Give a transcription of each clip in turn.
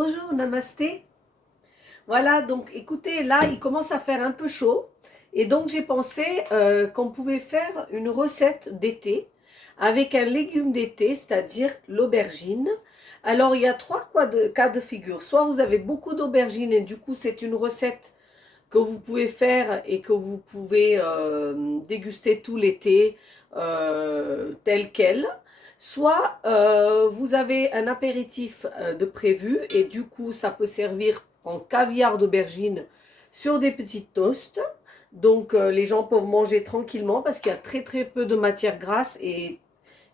Bonjour, namasté. Voilà, donc écoutez, là, il commence à faire un peu chaud. Et donc, j'ai pensé qu'on pouvait faire une recette d'été avec un légume d'été, c'est-à-dire l'aubergine. Alors, il y a cas de figure. Soit vous avez beaucoup d'aubergines et du coup, c'est une recette que vous pouvez faire et que vous pouvez déguster tout l'été tel quel. Soit vous avez un apéritif de prévu et du coup ça peut servir en caviar d'aubergine sur des petites toasts. Donc les gens peuvent manger tranquillement parce qu'il y a très très peu de matière grasse et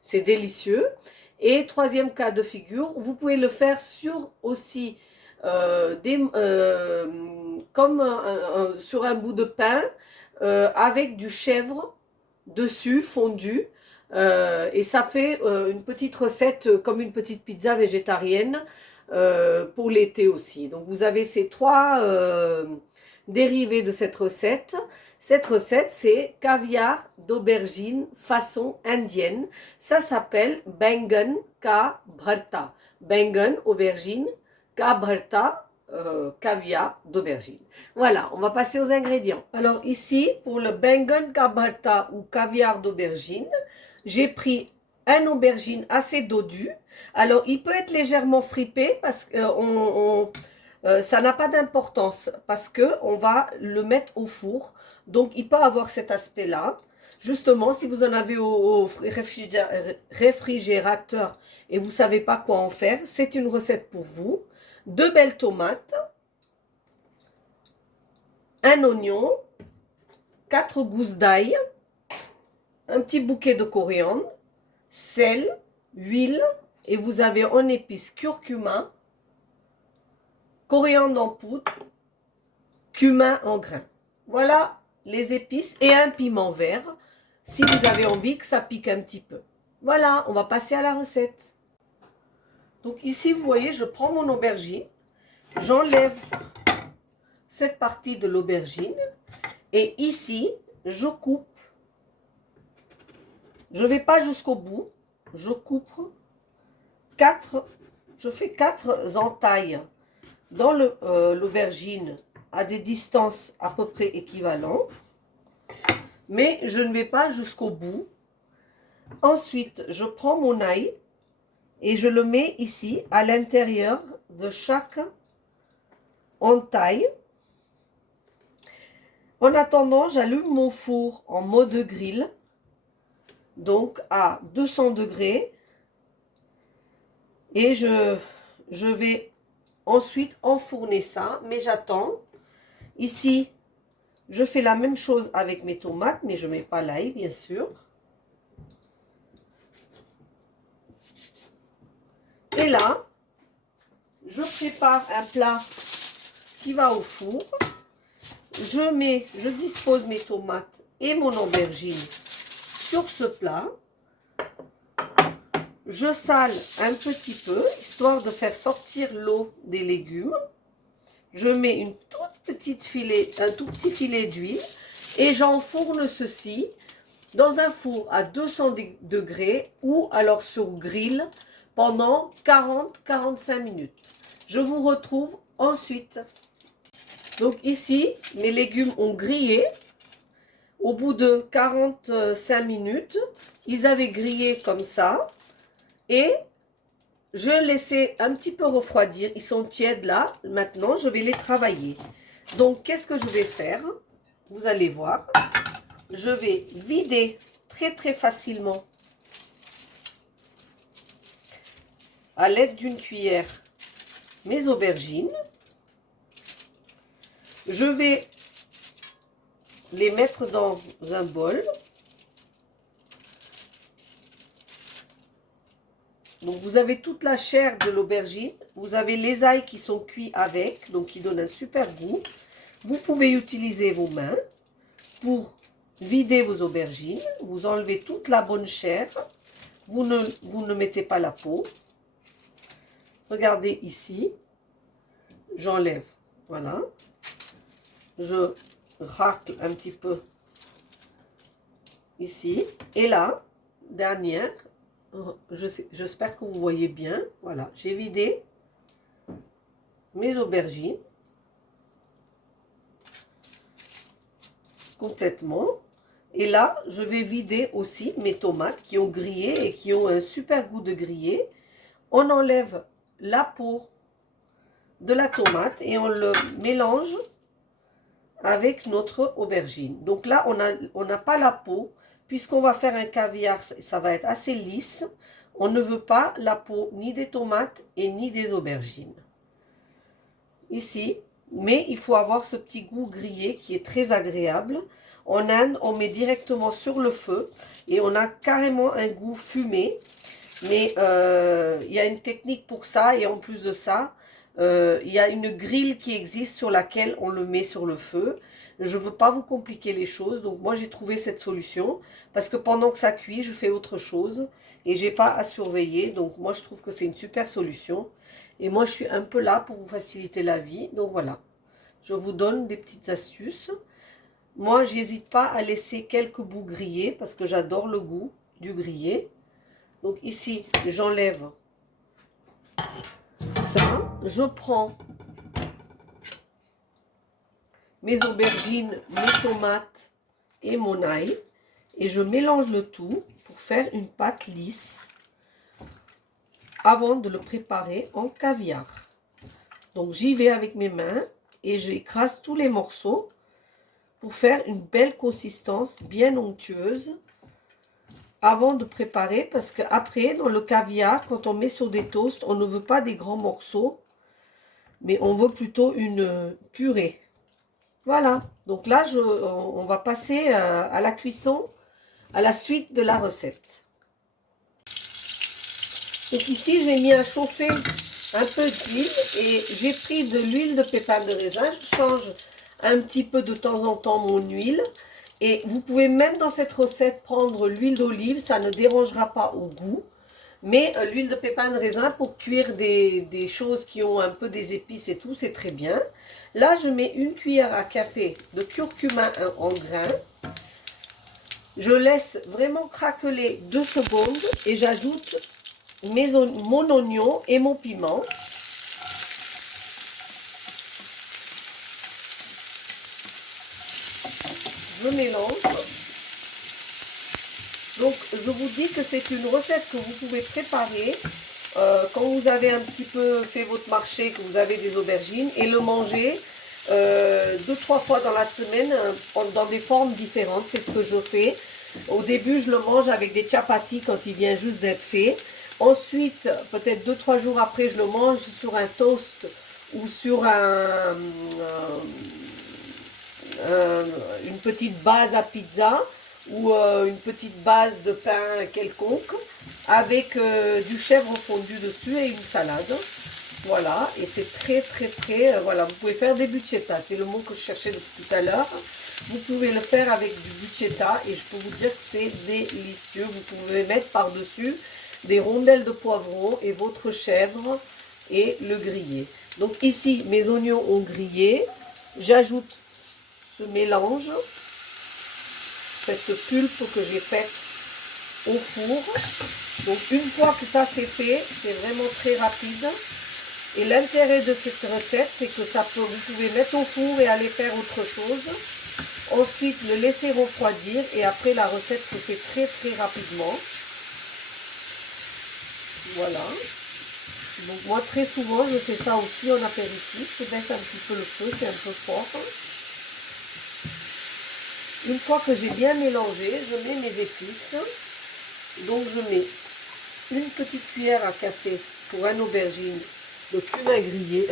c'est délicieux. Et troisième cas de figure, vous pouvez le faire sur aussi comme sur un bout de pain avec du chèvre dessus fondu. Et ça fait une petite recette comme une petite pizza végétarienne pour l'été aussi. Donc vous avez ces trois dérivés de cette recette. Cette recette, c'est caviar d'aubergine façon indienne. Ça s'appelle Bengan ka bharta. Bengan, aubergine, ka bharta, caviar d'aubergine. Voilà, on va passer aux ingrédients. Alors ici, pour le Bengan ka bharta ou caviar d'aubergine, j'ai pris un aubergine assez dodu. Alors, il peut être légèrement fripé parce que ça n'a pas d'importance parce que on va le mettre au four. Donc, il peut avoir cet aspect-là. Justement, si vous en avez au réfrigérateur et vous ne savez pas quoi en faire, c'est une recette pour vous. Deux belles tomates, un oignon, 4 gousses d'ail, un petit bouquet de coriandre, sel, huile et vous avez en épices curcuma, coriandre en poudre, cumin en grains. Voilà les épices et un piment vert si vous avez envie que ça pique un petit peu. Voilà, on va passer à la recette. Donc ici, vous voyez, je prends mon aubergine, j'enlève cette partie de l'aubergine et ici, je coupe. Je ne vais pas jusqu'au bout, je coupe je fais 4 entailles dans l'aubergine à des distances à peu près équivalentes, mais je ne vais pas jusqu'au bout. Ensuite, je prends mon ail et je le mets ici à l'intérieur de chaque entaille. En attendant, j'allume mon four en mode grill, donc à 200 degrés, et je vais ensuite enfourner ça, mais j'attends. Ici, je fais la même chose avec mes tomates, mais je ne mets pas l'ail, bien sûr. Et là, je prépare un plat qui va au four. Je dispose mes tomates et mon aubergine sur ce plat. Je sale un petit peu, histoire de faire sortir l'eau des légumes. Je mets un tout petit filet d'huile et j'enfourne ceci dans un four à 200 degrés ou alors sur grill pendant 40-45 minutes. Je vous retrouve ensuite. Donc ici, mes légumes ont grillé. Au bout de 45 minutes, ils avaient grillé comme ça. Et je laissais un petit peu refroidir. Ils sont tièdes là. Maintenant, je vais les travailler. Donc, qu'est-ce que je vais faire? Vous allez voir. Je vais vider très très facilement à l'aide d'une cuillère mes aubergines. Je vais les mettre dans un bol. Donc vous avez toute la chair de l'aubergine, vous avez les ailes qui sont cuits avec, donc qui donnent un super goût. Vous pouvez utiliser vos mains pour vider vos aubergines. Vous enlevez toute la bonne chair. Vous ne mettez pas la peau. Regardez ici. J'enlève. Voilà. Je racle un petit peu ici. Et là, dernière. J'espère que vous voyez bien. Voilà, j'ai vidé mes aubergines complètement. Et là, je vais vider aussi mes tomates qui ont grillé et qui ont un super goût de grillé. On enlève la peau de la tomate et on le mélange avec notre aubergine. Donc là, on n'a pas la peau. Puisqu'on va faire un caviar, ça va être assez lisse. On ne veut pas la peau ni des tomates et ni des aubergines. Ici, mais il faut avoir ce petit goût grillé qui est très agréable. En Inde, on met directement sur le feu et on a carrément un goût fumé. Mais il y a une technique pour ça et en plus de ça, il y a une grille qui existe sur laquelle on le met sur le feu. Je ne veux pas vous compliquer les choses, donc moi j'ai trouvé cette solution parce que pendant que ça cuit, je fais autre chose et j'ai pas à surveiller. Donc moi je trouve que c'est une super solution et moi je suis un peu là pour vous faciliter la vie. Donc voilà, je vous donne des petites astuces. Moi j'hésite pas à laisser quelques bouts grillés parce que j'adore le goût du grillé. Donc ici j'enlève ça, je prends mes aubergines, mes tomates et mon ail et je mélange le tout pour faire une pâte lisse avant de le préparer en caviar. Donc j'y vais avec mes mains et j'écrase tous les morceaux pour faire une belle consistance bien onctueuse avant de préparer, parce qu'après dans le caviar, quand on met sur des toasts, on ne veut pas des grands morceaux mais on veut plutôt une purée. Voilà, donc là, on va passer à la cuisson, à la suite de la recette. Donc ici, j'ai mis à chauffer un peu d'huile et j'ai pris de l'huile de pépins de raisin. Je change un petit peu de temps en temps mon huile. Et vous pouvez même dans cette recette prendre l'huile d'olive, ça ne dérangera pas au goût. Mais l'huile de pépins de raisin pour cuire des choses qui ont un peu des épices et tout, c'est très bien. Là, je mets une cuillère à café de curcuma en grains. Je laisse vraiment craqueler 2 secondes et j'ajoute mon oignon et mon piment. Je mélange. Donc, je vous dis que c'est une recette que vous pouvez préparer quand vous avez un petit peu fait votre marché, que vous avez des aubergines, et le manger 2-3 fois dans la semaine dans des formes différentes. C'est ce que je fais. Au début, je le mange avec des chapatis quand il vient juste d'être fait. Ensuite, peut-être 2-3 jours après, je le mange sur un toast ou sur une petite base à pizza ou une petite base de pain quelconque avec du chèvre fondu dessus et une salade. Voilà, et c'est très, voilà, vous pouvez faire des bucchetta, c'est le mot que je cherchais depuis tout à l'heure. Vous pouvez le faire avec du bucchetta et je peux vous dire que c'est délicieux. Vous pouvez mettre par-dessus des rondelles de poivron et votre chèvre et le griller. Donc ici, mes oignons ont grillé. J'ajoute ce mélange, cette pulpe que j'ai faite au four. Donc une fois que ça c'est fait, c'est vraiment très rapide. Et l'intérêt de cette recette, c'est que vous pouvez mettre au four et aller faire autre chose. Ensuite, le laisser refroidir et après la recette se fait très rapidement. Voilà. Donc moi très souvent je fais ça aussi en apéritif. Je baisse un petit peu le feu, c'est un peu fort. Une fois que j'ai bien mélangé, je mets mes épices. Donc je mets une petite cuillère à café pour un aubergine de cumin grillé,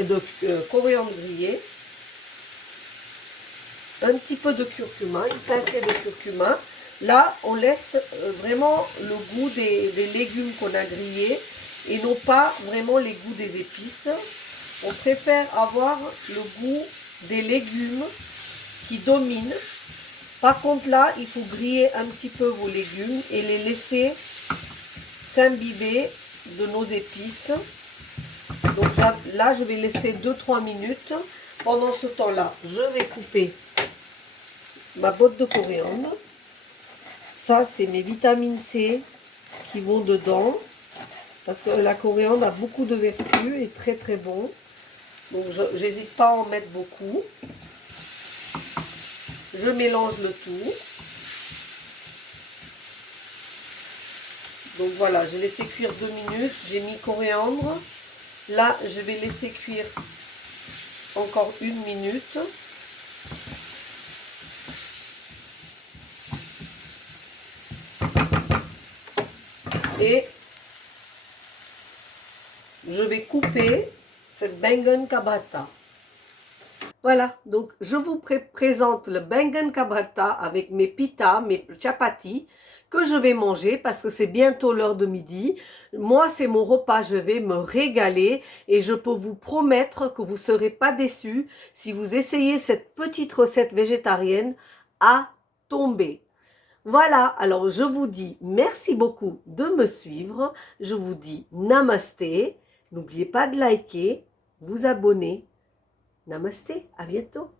coriandre grillé, un petit peu de curcuma, une pincée de curcuma. Là, on laisse vraiment le goût des légumes qu'on a grillés et non pas vraiment les goûts des épices. On préfère avoir le goût des légumes qui dominent. Par contre, là, il faut griller un petit peu vos légumes et les laisser s'imbiber de nos épices. Donc là, je vais laisser 2-3 minutes. Pendant ce temps-là, je vais couper ma botte de coriandre. Ça, c'est mes vitamines C qui vont dedans. Parce que la coriandre a beaucoup de vertus et très bon. Donc, j'hésite pas à en mettre beaucoup. Je mélange le tout. Donc voilà, j'ai laissé cuire 2 minutes. J'ai mis coriandre. Là, je vais laisser cuire encore 1 minute. Et je vais couper cette Bengan Cabrata. Voilà, donc je vous présente le Bengan Cabrata avec mes pitas, mes chapatis que je vais manger parce que c'est bientôt l'heure de midi. Moi, c'est mon repas, je vais me régaler et je peux vous promettre que vous ne serez pas déçus si vous essayez cette petite recette végétarienne à tomber. Voilà, alors je vous dis merci beaucoup de me suivre. Je vous dis namasté. N'oubliez pas de liker, vous abonner. Namasté, à bientôt.